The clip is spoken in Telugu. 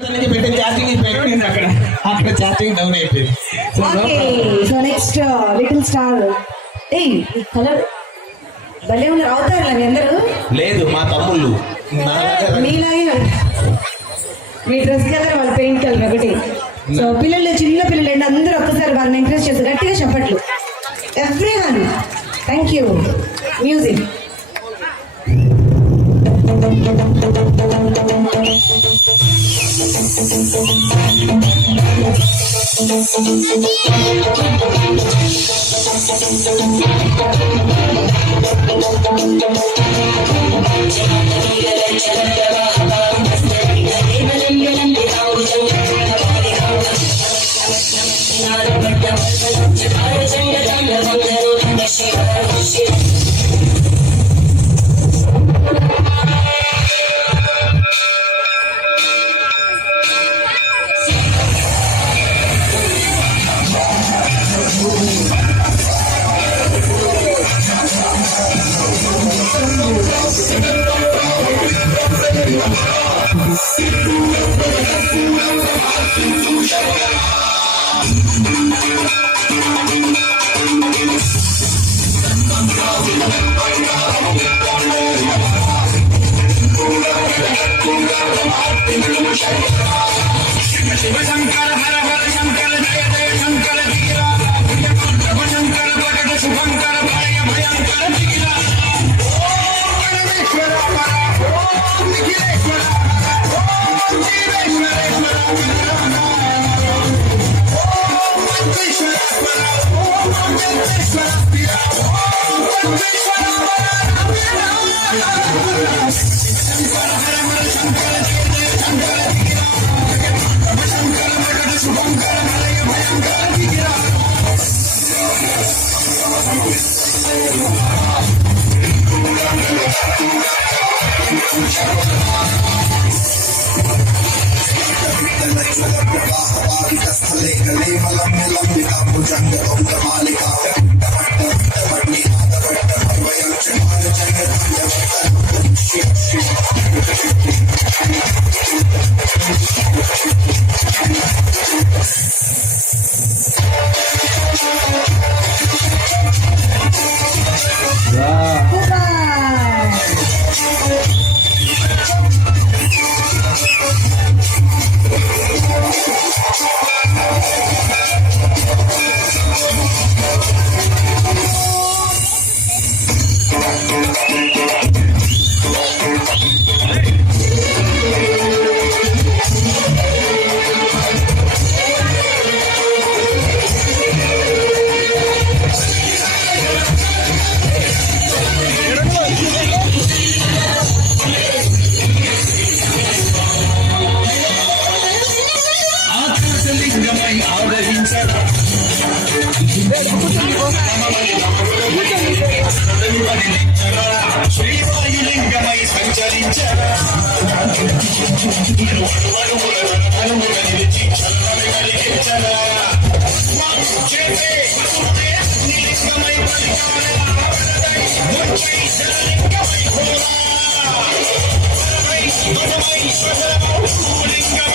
పెట్టే చార్జింగ్ పెట్టింది అక్కడ చార్జింగ్ డౌన్ అయిపోయింది. సో నెక్స్ట్ లిటిల్ స్టార్ ఏయ్ కలర్ భలే ఉన్నారు. అవుతారు మీ అందరూ? లేదు మా తమ్ముళ్ళు మీలాగే మీ డ్రెస్ కలర్ వాళ్ళ పెయింట్ కలర్ ఒకటి. సో పిల్లలు చిన్న పిల్లలు ఏంటి అందరూ ఒక్కసారి వాళ్ళని ఎంకరేజ్ చేస్తారు గట్టిగా చెప్పట్లు. Everyone thank you. Music Shiva Shankara Hara Hara Shankara జయ జయ శంకర ధీరా శంకర భగత శుభంకర భయ భయంకర ధీరా. ఓం పరమేశ్వర పర ఓం నిఖిలేశ్వర ఓం జీవేశ్వరేశ్వర ఓం మంత్రేశ్వర పర ఓం మంత్రేశ్వర ధీరా ఓం మంత్రేశ్వర శంకర హర హర శంకర జయ జయ శంకర ధీరా శంకర భగత శుభంకర భయ భయంకర ధీరా. ఆకాశలింగమై ఆదరించరా శ్రీవాయులింగమై సంచరించరా నిలిచి చల్లని కలిగించరా లింగమై లింగమై